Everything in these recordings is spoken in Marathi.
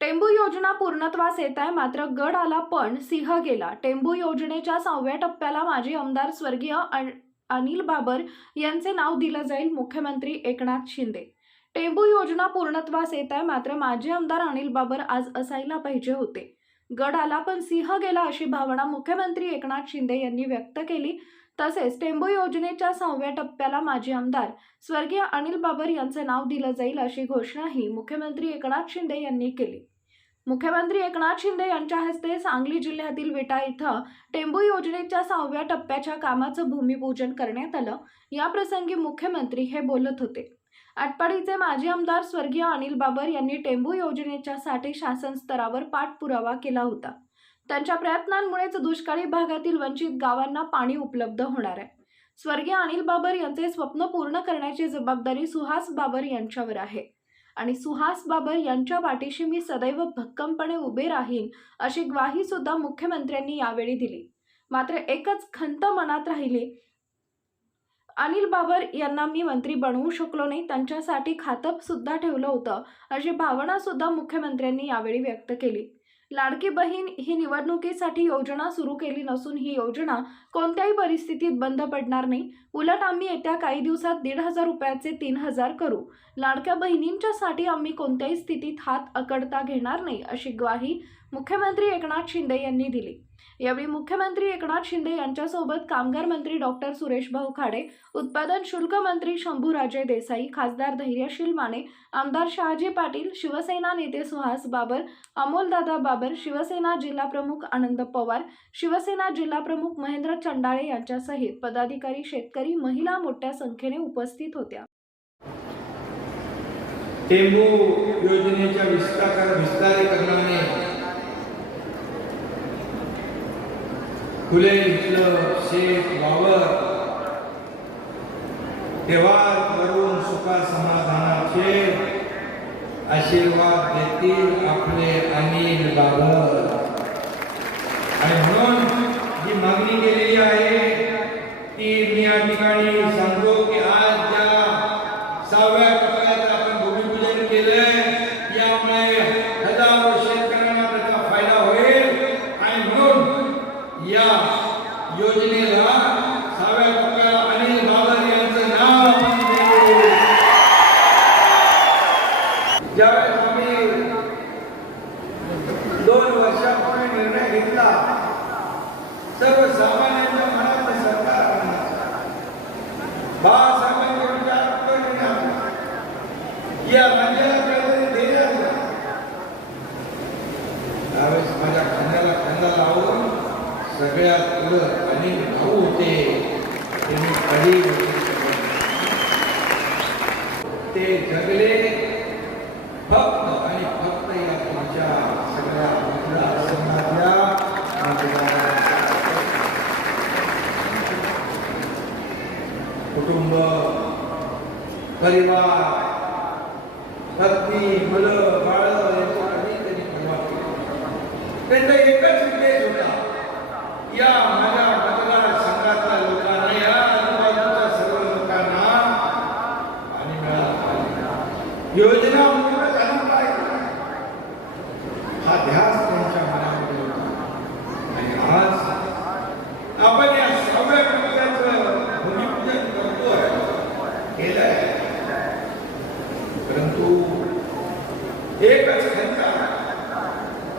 टेंबू योजना पूर्णत्वास येत आहे मात्र गड आला पण सिंह गेला. टेंबू योजनेच्या सहाव्या टप्प्याला माजी आमदार स्वर्गीय अनिल बाबर यांचे नाव दिलं जाईल मुख्यमंत्री एकनाथ शिंदे. टेंबू योजना पूर्णत्वास येत आहे मात्र माजी आमदार अनिल बाबर आज असायला पाहिजे होते. गड आला पण सिंह गेला अशी भावना मुख्यमंत्री एकनाथ शिंदे यांनी व्यक्त केली. तसेच टेंबू योजनेच्या सहाव्या टप्प्याला माजी आमदार स्वर्गीय अनिल बाबर यांचे नाव दिलं जाईल अशी घोषणाही मुख्यमंत्री एकनाथ शिंदे यांनी केली. मुख्यमंत्री एकनाथ शिंदे यांच्या हस्ते सांगली जिल्ह्यातील विटा इथं टेंबू योजनेच्या सहाव्या टप्प्याच्या कामाचं भूमिपूजन करण्यात आलं. याप्रसंगी मुख्यमंत्री हे बोलत होते. आटपाडीचे माजी आमदार स्वर्गीय अनिल बाबर यांनी टेंबू योजनेच्या साठी शासन स्तरावर पाठपुरावा केला होता. त्यांच्या प्रयत्नांमुळेच दुष्काळी भागातील वंचित गावांना पाणी उपलब्ध होणार आहे. स्वर्गीय अनिल बाबर यांचे स्वप्न पूर्ण करण्याची जबाबदारी सुहास बाबर यांच्यावर आहे. आणि सुहास बाबर यांच्या पाठीशी मी सदैव भक्कमपणे उभे राहीन अशी ग्वाही सुद्धा मुख्यमंत्र्यांनी यावेळी दिली. मात्र एकच खंत मनात राहिली. अनिल बाबर यांना मी मंत्री बनवू शकलो नाही त्यांच्यासाठी खातप सुद्धा ठेवलं होतं अशी भावना सुद्धा मुख्यमंत्र्यांनी यावेळी व्यक्त केली. लाडकी बहीण ही निवडणुकीसाठी योजना सुरू केली नसून ही योजना कोणत्याही परिस्थितीत बंद पडणार नाही. उलट आम्ही येत्या काही दिवसात दीड हजार रुपयाचे तीन हजार करू. लाडक्या बहिणींच्यासाठी आम्ही कोणत्याही स्थितीत हात अकडता घेणार नाही अशी ग्वाही मुख्यमंत्री एकनाथ शिंदे यांनी दिली. यावेळी मुख्यमंत्री एकनाथ शिंदे यांच्यासोबत कामगार मंत्री डॉक्टर सुरेश भाऊ खाडे उत्पादन शुल्क मंत्री शंभूराजे देसाई खासदार धैर्यशील माने आमदार शहाजी पाटील शिवसेना नेते सुहास बाबर अमोलदादा बाबर शिवसेना जिल्हा प्रमुख आनंद पवार शिवसेना जिल्हा प्रमुख महेंद्र चंडाळे यांच्यासहित पदाधिकारी शेतकरी महिला मोठ्या संख्येने उपस्थित होत्या. टेंबू योजनेच्या विस्तार विस्तारीकरणाने फुले इथलं शेत वावर. तेव्हा करून सुखा समाधानाचे आशीर्वाद देतील आपले अनिल बाबर ज्यावेळेस आम्ही दोन वर्षापूर्वी निर्णय घेतला सर्वसामान्यांच्या मनात सरकार आणणार. बाळासाहेबांनी या राज्याला काहीतरी देण्यात त्यावेळेस माझ्या खांद्याला खांदा लावून सगळ्यात पुढं अनेक भाऊ होते. त्यांनी कधी ते जगले कुटुंब परिवार पत्नी मुलं बाळ यांची कधीतरी पर्वा केली त्यांचा एकच उद्देश होता या माझ्या मतदारसंघातल्या लोकांना या आजूबाजूच्या सर्व लोकांना पाणी मिळालं पाहिजे. योजना पूर्ण झाली पाहिजे हा ध्यास त्यांच्या मनामध्ये होता आणि आज आपण या सहाव्या टप्प्याचं भूमिपूजन करतोय केलंय परंतु एकच खंत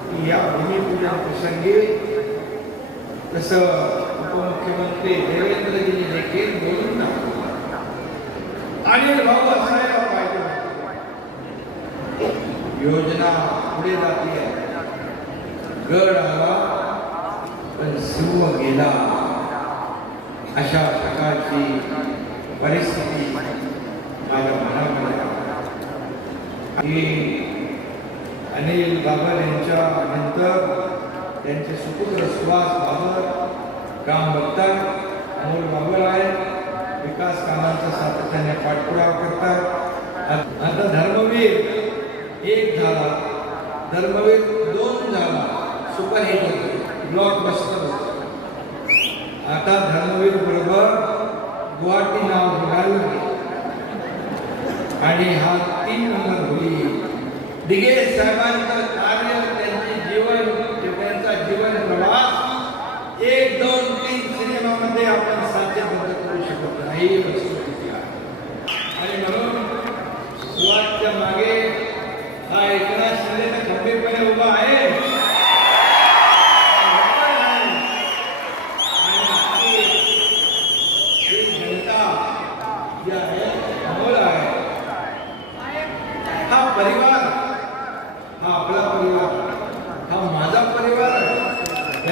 की या भूमिपूजन प्रसंगी जसं उपमुख्यमंत्री देवेंद्रजी देखील बोलून आणि भाऊ असायला पाहिजे योजना पुढे जाते गड आला पण सिंह गेला. अशा प्रकारची परिस्थिती माझ्या मनामध्ये अनिल बाबर यांच्या नंतर त्यांचे सुपुत्र सुभाष बाबर काम बघतात अमोल बाबर आहेत. विकास कामांचा सातत्याने पाठपुरावा करतात. आता धर्मवीर एक झाला. धर्मवीर दोन झाला. सुपरहिट होतो. ब्लॉक बस्टर आता धर्मवीर बरोबर गुवाहाटी नाव निघालं आणि हा तीन नंबर होईल. दिघे साहेबांचं कार्य त्यांचे जीवन त्यांचा जीवन प्रवास एक दोन तीन सिनेमामध्ये आपण साध्यबद्ध करू शकत नाही वस्तुस्थिती आहे. आणि म्हणून सुवासच्या मागे हा एकनाथ शिंदेचा खंबीरपणे उभा आहे.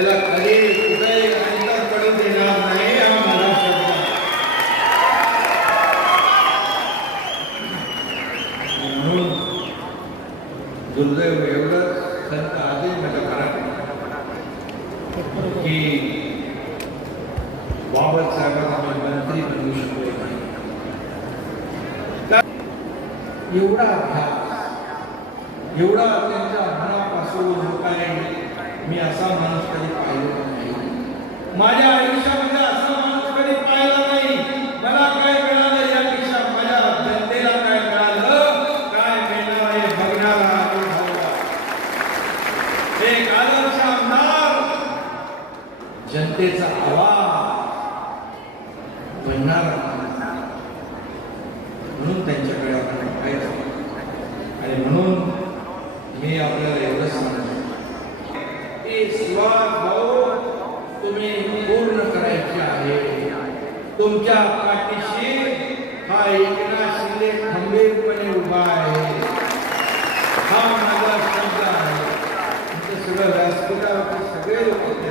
त्याला कधी कुठेही पडू देणार नाही हा म्हणून दुर्दैव एवढं संत आजही माझ्या घरात की मंत्री बनवू नाही. एवढा अभ्यास एवढा त्यांच्या मनापासून काय मी असा माणूस कधी पाहिलेला नाही. माझ्या आयुष्यामध्ये असा माणूस कधी पाहिला नाही. मला काय मिळालं यापेक्षा माझ्या जनतेला काय मिळालं? काय मिळणार हे बघणारा एक आदर्श आमदार जनतेचा आवाज बनणारा म्हणून त्यांच्याकडे आपण पाहिजे आणि म्हणून मी आपल्याला एवढं सांगतो की सुरुवात भाऊ तुम्ही पूर्ण करायची आहे तुमच्या पाठीशी हा एकनाथ शिंदे खंबीरपणे उभा आहे. हा माझा शब्द आहे. सगळं व्यासपीठावरती सगळे लोक